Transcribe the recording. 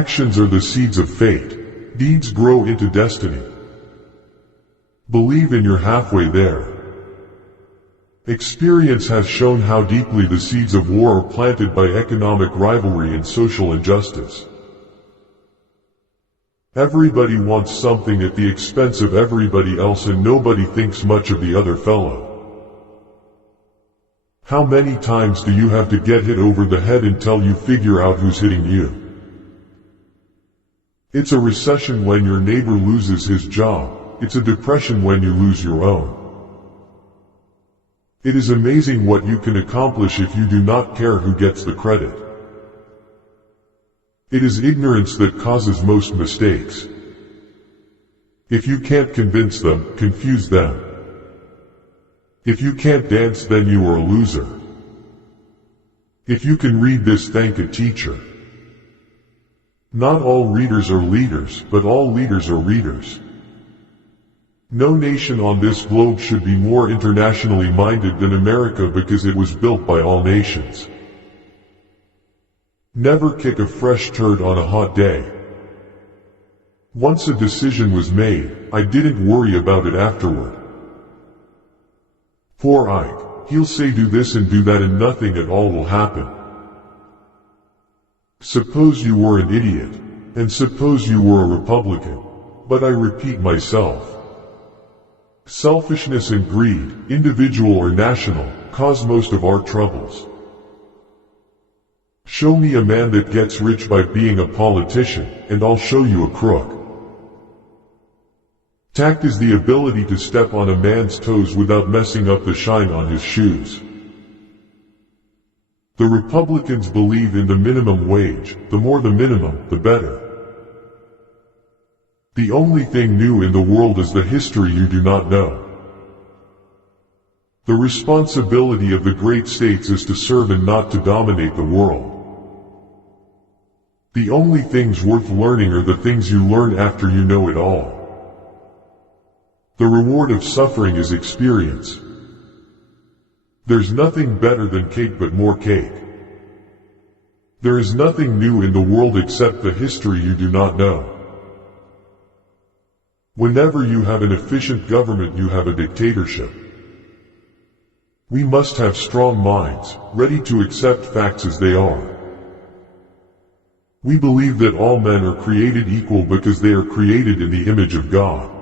Actions are the seeds of fate. Deeds grow into destiny. Believe in you're halfway there. Experience has shown how deeply the seeds of war are planted by economic rivalry and social injustice. Everybody wants something at the expense of everybody else, and nobody thinks much of the other fellow. How many times do you have to get hit over the head until you figure out who's hitting you? It's a recession when your neighbor loses his job. It's a depression when you lose your own. It is amazing what you can accomplish if you do not care who gets the credit. It is ignorance that causes most mistakes. If you can't convince them, confuse them. If you can't dance, then you are a loser. If you can read this, thank a teacher. Not all readers are leaders, but all leaders are readers. No nation on this globe should be more internationally minded than America, because it was built by all nations. Never kick a fresh turd on a hot day. Once a decision was made, I didn't worry about it afterward. Poor Ike, he'll say do this and do that and nothing at all will happen. Suppose you were an idiot, and suppose you were a Republican, but I repeat myself. Selfishness and greed, individual or national, cause most of our troubles. Show me a man that gets rich by being a politician, and I'll show you a crook. Tact is the ability to step on a man's toes without messing up the shine on his shoes. The Republicans believe in the minimum wage. The more the minimum, the better. The only thing new in the world is the history you do not know. The responsibility of the great states is to serve and not to dominate the world. The only things worth learning are the things you learn after you know it all. The reward of suffering is experience. There's nothing better than cake but more cake. There is nothing new in the world except the history you do not know. Whenever you have an efficient government, you have a dictatorship. We must have strong minds, ready to accept facts as they are. We believe that all men are created equal because they are created in the image of God.